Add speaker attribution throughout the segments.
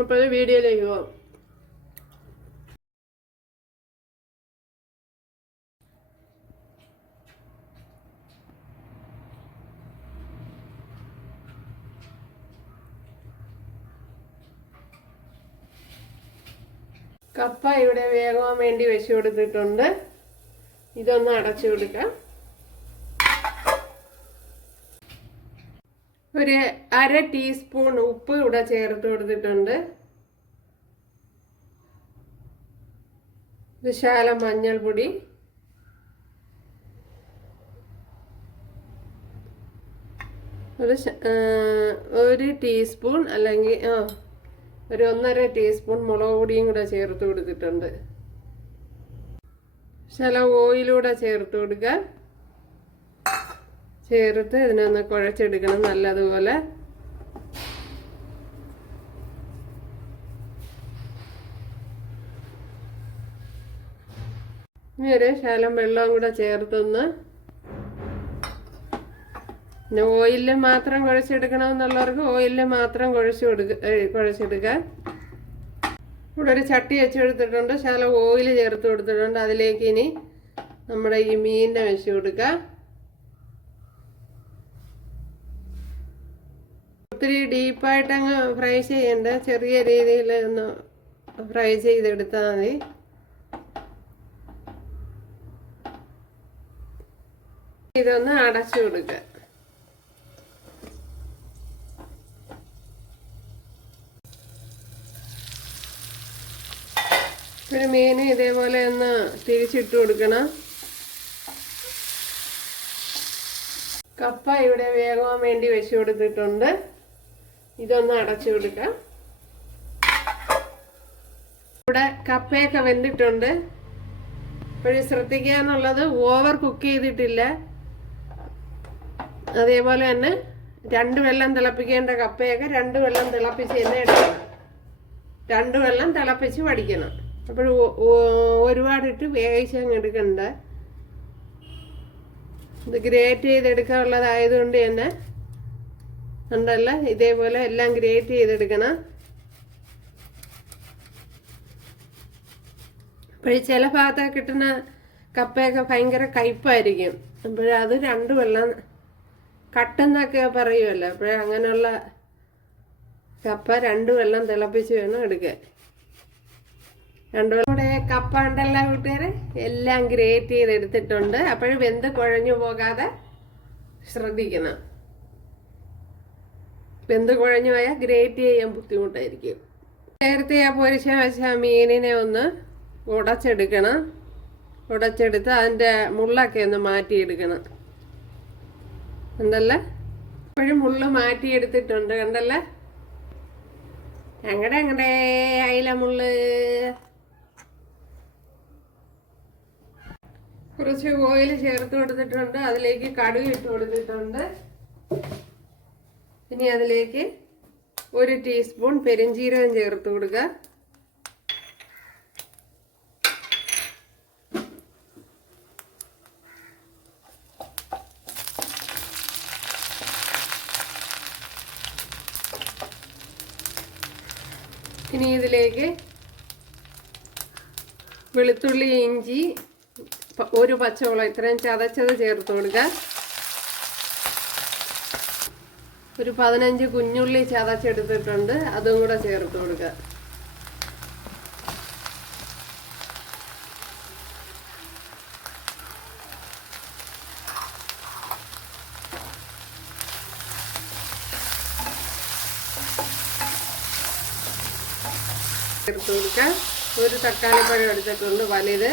Speaker 1: അപ്പോൾ ഒരു വീഡിയോയിലേക്ക് പോകാം കപ്പ ഇവിടെ വേഗം വേണ്ടി വെച്ച് കൊടുത്തിട്ടുണ്ട്. ഇതൊന്ന് അടച്ചു കൊടുക്കാം. ഒരു അര ടീസ്പൂൺ ഉപ്പ് ഇവിടെ ചേർത്ത് കൊടുത്തിട്ടുണ്ട്. വിശാല മഞ്ഞൾപ്പൊടി. ഒരു ഒരു ടീസ്പൂൺ അല്ലെങ്കിൽ ആ ഒരു ഒന്നര ടീസ്പൂൺ മുളക് പൊടിയും കൂടെ ചേർത്ത് കൊടുത്തിട്ടുണ്ട്. ശല ഓയിലൂടെ ചേർത്ത് കൊടുക്കുക ചേർത്ത് ഇതിനൊന്ന് കുഴച്ചെടുക്കണം. നല്ലതുപോലെ. ഇനി ഒരു ശകലം വെള്ളവും കൂടെ ചേർത്തൊന്ന് പിന്നെ ഓയിലിൽ മാത്രം കുഴച്ചെടുക്കണമെന്നുള്ളവർക്ക് ഓയിലിൽ മാത്രം കുഴച്ച് കൊടുക്ക കുഴച്ചെടുക്കാം. ഇവിടെ ഒരു ചട്ടി വെച്ച് കൊടുത്തിട്ടുണ്ട്. ശകലം ഓയിൽ ചേർത്ത് കൊടുത്തിട്ടുണ്ട്. അതിലേക്ക് ഇനി നമ്മുടെ ഈ മീനിനെ വെച്ച് കൊടുക്കുക ഒത്തിരി ഡീപ്പായിട്ട് അങ്ങ് ഫ്രൈ ചെയ്യണ്ട. ചെറിയ രീതിയിൽ ഒന്ന് ഫ്രൈ ചെയ്തെടുത്താൽ മതി. ഇതൊന്ന് അടച്ചു കൊടുക്കുക ഒരു മീൻ ഇതേപോലെ ഒന്ന് തിരിച്ചിട്ട് കൊടുക്കണം. കപ്പ ഇവിടെ വേഗം വേണ്ടി വെച്ചു കൊടുത്തിട്ടുണ്ട്. ഇതൊന്ന് അടച്ചു കൊടുക്കാം. ഇവിടെ കപ്പയൊക്കെ വെന്തിട്ടുണ്ട്. ഇപ്പോഴും ശ്രദ്ധിക്കുക എന്നുള്ളത് ഓവർ കുക്ക് ചെയ്തിട്ടില്ല. അതേപോലെ തന്നെ രണ്ട് വെള്ളം തിളപ്പിക്കേണ്ട കപ്പയൊക്കെ രണ്ട് വെള്ളം തിളപ്പിച്ച് തന്നെ എടുക്കണം. രണ്ട് വെള്ളം തിളപ്പിച്ച് പഠിക്കണം അപ്പോൾ ഒരുപാടിട്ട് വേവിച്ചങ്ങ് എടുക്കണ്ട. ഇത് ഗ്രേറ്റ് ചെയ്തെടുക്കാനുള്ളതായതുകൊണ്ട് തന്നെ ഉണ്ടല്ല? ഇതേപോലെ എല്ലാം ഗ്രേറ്റ് ചെയ്തെടുക്കണം. അപ്പോൾ ചില ഭാഗത്തൊക്കെ കിട്ടുന്ന കപ്പയൊക്കെ ഭയങ്കര കയ്പായിരിക്കും. അത് രണ്ട് വെള്ളം കട്ടെന്നൊക്കെ പറയുമല്ലോ അപ്പോഴേ അങ്ങനെയുള്ള കപ്പ രണ്ട് വെള്ളം തിളപ്പിച്ച് വേണം എടുക്കാൻ. രണ്ടു കൂടെ കപ്പ ഉണ്ടല്ലോ കൂട്ടുകാരെ? എല്ലാം ഗ്രേറ്റ് ചെയ്തെടുത്തിട്ടുണ്ട്. അപ്പോഴും വെന്ത് കുഴഞ്ഞു പോകാതെ ശ്രദ്ധിക്കണം. വെന്ത് ഗ്രേറ്റ് ചെയ്യാൻ ബുദ്ധിമുട്ടായിരിക്കും. നേരത്തെ ആ പൊരിച്ച വെച്ച മീനിനെ ഒന്ന് ഉടച്ചെടുക്കണം. ഉടച്ചെടുത്ത് അതിന്റെ മുള്ളൊക്കെ ഒന്ന് മാറ്റിയെടുക്കണം. എന്തല്ല ഇപ്പോഴും മുള്ള് മാറ്റിയെടുത്തിട്ടുണ്ട് കണ്ടല്ലേ? ഞങ്ങളുടെ ഞങ്ങളുടെ അയില മുള്ള്. കുറച്ച് ഓയിൽ ചേർത്ത് കൊടുത്തിട്ടുണ്ട് അതിലേക്ക് കടുക് ഇട്ട് കൊടുത്തിട്ടുണ്ട്. ഇനി അതിലേക്ക് ഒരു ടീസ്പൂൺ പെരിഞ്ചീരകം ചേർത്ത് കൊടുക്കുക. ഇനി ഇതിലേക്ക് വെളുത്തുള്ളി ഇഞ്ചി ഒരു പച്ചമുളക് ഇത്രയും ചതച്ചത് ചേർത്ത് കൊടുക്കുക. ഒരു പതിനഞ്ച് കുഞ്ഞുള്ളി ചതച്ചെടുത്തിട്ടുണ്ട് അതും കൂടെ ചേർത്ത് കൊടുക്കുക ചേർത്ത് കൊടുക്കുക ഒരു തക്കാളിപ്പഴം എടുത്തിട്ടുണ്ട് വലുത്.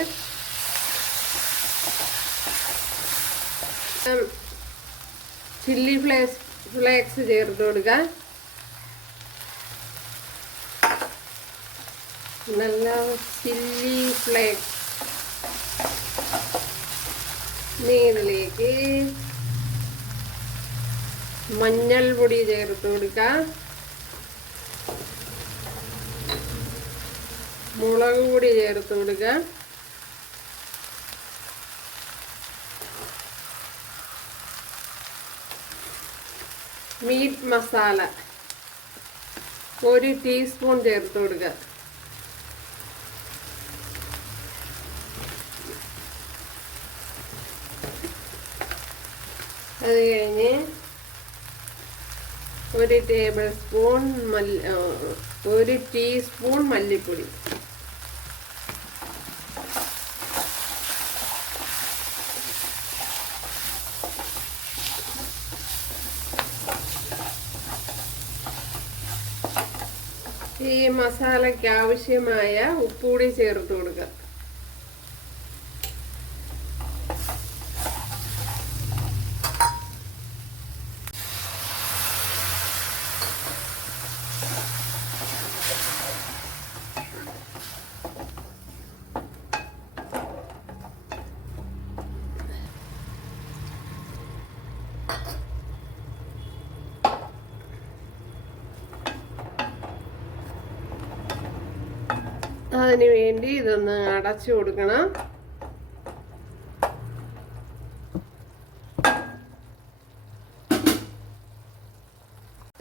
Speaker 1: ചില്ലി ഫ്ലേക്സ് ഫ്ലേക്സ് ചേർത്ത് കൊടുക്കുക നല്ല ചില്ലി ഫ്ലേക്സ് ഇനി ഇതിലേക്ക് മഞ്ഞൾ പൊടി ചേർത്ത് കൊടുക്കുക മുളക് പൊടി ചേർത്ത് കൊടുക്കുക മീറ്റ് മസാല. ഒരു ടീസ്പൂൺ ചേർത്ത് കൊടുക്കുക അത് കഴിഞ്ഞ് ഒരു ടേബിൾ സ്പൂൺ മല്ലി ഒരു ടീസ്പൂൺ മല്ലിപ്പൊടി. ഈ മസാലയ്ക്ക് ആവശ്യമായ ഉപ്പുകൂടി ചേർത്ത് കൊടുക്കുക. അതിന് വേണ്ടി ഇതൊന്ന് അടച്ചു കൊടുക്കണം.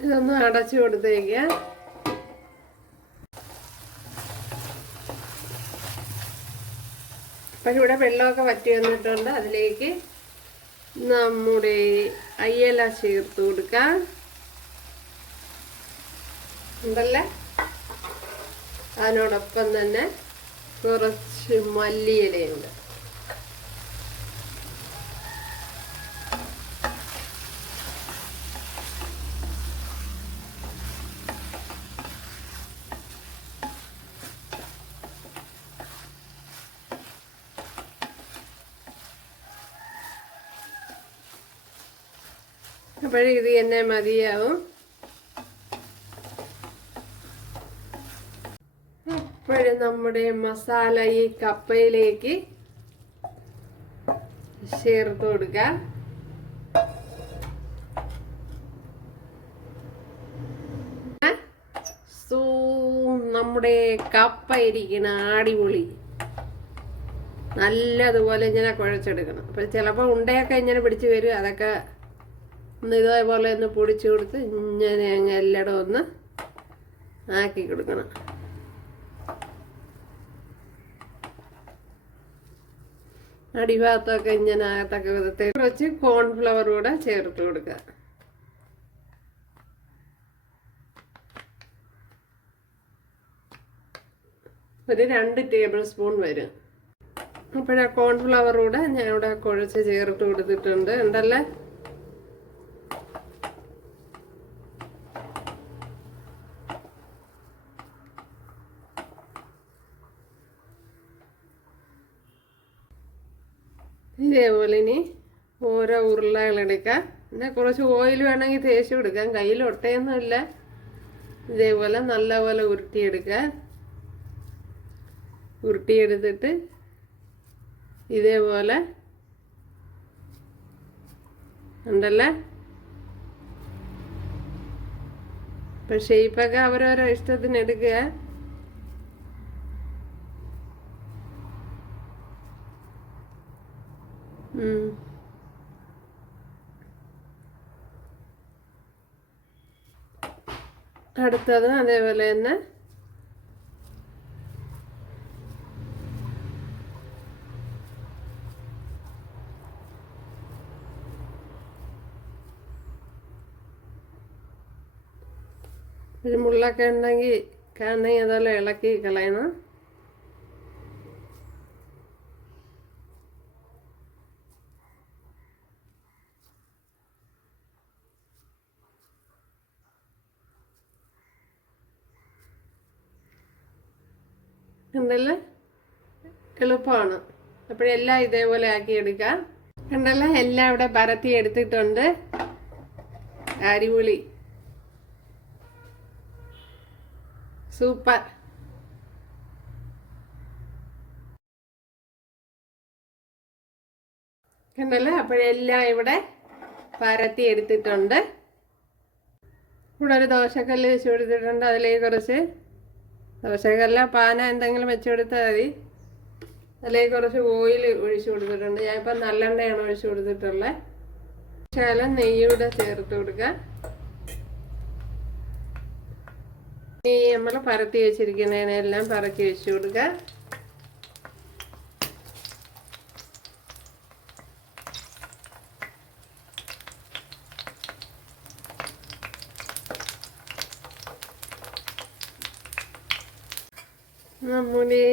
Speaker 1: ഇതൊന്ന് അടച്ചു കൊടുത്തേക്ക. ഇവിടെ വെള്ളമൊക്കെ വറ്റി വന്നിട്ടുണ്ട്. അതിലേക്ക് നമ്മുടെ അയ്യല ചേർത്ത് കൊടുക്കാം. ഉണ്ടല്ലേ? അതിനോടൊപ്പം തന്നെ കുറച്ച് മല്ലിയിലയുണ്ട്. അപ്പോഴേ ഇത് തന്നെ മതിയാവും ഇപ്പോഴും നമ്മുടെ മസാല ഈ കപ്പയിലേക്ക് ചേർത്ത് കൊടുക്കുക. സൂ നമ്മുടെ കപ്പ ഇരിക്കണ അടിപൊളി. നല്ലതുപോലെ ഇങ്ങനെ കുഴച്ചെടുക്കണം. അപ്പം ചിലപ്പോൾ ഉണ്ടയൊക്കെ ഇങ്ങനെ പിടിച്ച് വരും. അതൊക്കെ ഒന്ന് ഇതേപോലെ ഒന്ന് പൊടിച്ചു കൊടുത്ത് ഇങ്ങനെ അങ്ങ് എല്ലായിടും ഒന്ന് ആക്കി കൊടുക്കണം. അടിഭാഗത്തൊക്കെ ഇങ്ങനെ ആകത്തക്ക വിധത്തിൽ കുറച്ച് കോൺഫ്ലവർ കൂടെ ചേർത്ത് കൊടുക്കുക. ഒരു രണ്ട് ടേബിൾ സ്പൂൺ വരും. അപ്പോഴാ കോൺഫ്ലവർ കൂടെ ഞാൻ കുഴച്ച് ചേർത്ത് കൊടുത്തിട്ടുണ്ട്. ഉണ്ടല്ലേ ഇതേപോലെ ഇനി ഓരോ ഉരുളകളെടുക്കാം പിന്നെ കുറച്ച് ഓയിൽ വേണമെങ്കിൽ തേച്ച് കൊടുക്കാം കയ്യിൽ ഒട്ടയൊന്നുമില്ല. ഇതേപോലെ നല്ലപോലെ ഉരുട്ടിയെടുക്കുക. ഉരുട്ടിയെടുത്തിട്ട് ഇതേപോലെ ഉണ്ടല്ലേ? ഇപ്പം ഷെയ്പ്പൊക്കെ അവരവരോ ഇഷ്ടത്തിന് എടുക്കുക. ഉം. അടുത്തത് അതേപോലെ തന്നെ ഒരു മുള്ളൊക്കെ ഉണ്ടെങ്കിൽ കാണണമെങ്കിൽ അതെല്ലാം ഇളക്കി കളയണം. ഉണ്ടല്ലേ എളുപ്പമാണ്. അപ്പോഴെല്ലാം ഇതേപോലെ ആക്കി എടുക്കാം. കണ്ടല്ലോ? എല്ലാം ഇവിടെ പരത്തി എടുത്തിട്ടുണ്ട്. അടിപൊളി സൂപ്പർ. കണ്ടല്ലോ? അപ്പോഴെല്ലാം ഇവിടെ പരത്തി എടുത്തിട്ടുണ്ട്. ഇവിടെ ഒരു ദോശക്കല്ല് വെച്ച് കൊടുത്തിട്ടുണ്ട്. അതിലേക്ക് കുറച്ച് ദോശക്കല്ല പാന എന്തെങ്കിലും വെച്ച് കൊടുത്താൽ മതി. അതിലേക്ക് കുറച്ച് ഓയിൽ ഒഴിച്ചു കൊടുത്തിട്ടുണ്ട്. ഞാനിപ്പോൾ നല്ലെണ്ണയാണ് ഒഴിച്ചു കൊടുത്തിട്ടുള്ളത് ശകലം നെയ്യൂടെ ചേർത്ത് കൊടുക്കുക നെയ്യ് നമ്മൾ പരത്തി വെച്ചിരിക്കുന്നതിനെല്ലാം പറക്കി വെച്ചു കൊടുക്കുക നമ്മുടെ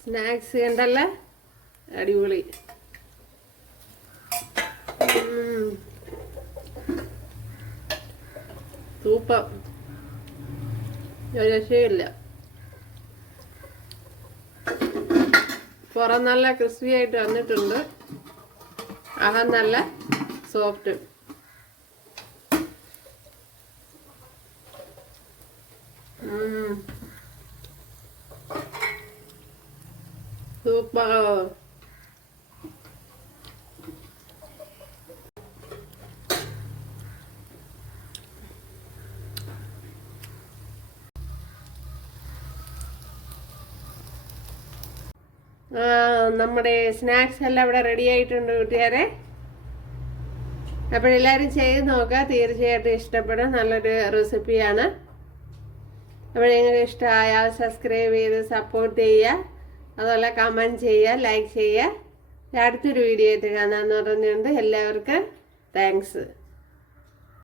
Speaker 1: സ്നാക്സ് കണ്ടല്ല? അടിപൊളി. സൂപ്പർ. ഒരു രക്ഷയില്ല പുറം നല്ല ക്രിസ്പി ആയിട്ട് വന്നിട്ടുണ്ട്. അകം നല്ല സോഫ്റ്റ്. സൂപ്പർ നമ്മുടെ സ്നാക്സ് എല്ലാം ഇവിടെ റെഡി ആയിട്ടുണ്ട് കൂട്ടുകാരെ അപ്പോൾ എല്ലാവരും ചെയ്ത് നോക്കുക. തീർച്ചയായിട്ടും ഇഷ്ടപ്പെടും. നല്ലൊരു റെസിപ്പിയാണ് അപ്പോൾ നിങ്ങൾക്ക് ഇഷ്ടമായാൽ സബ്സ്ക്രൈബ് ചെയ്ത് സപ്പോർട്ട് ചെയ്യുക. അതുപോലെ കമന്റ് ചെയ്യുക ലൈക്ക് ചെയ്യുക. അടുത്തൊരു വീഡിയോ ആയിട്ട് കാണാമെന്ന് പറഞ്ഞുകൊണ്ട് എല്ലാവർക്കും താങ്ക്സ്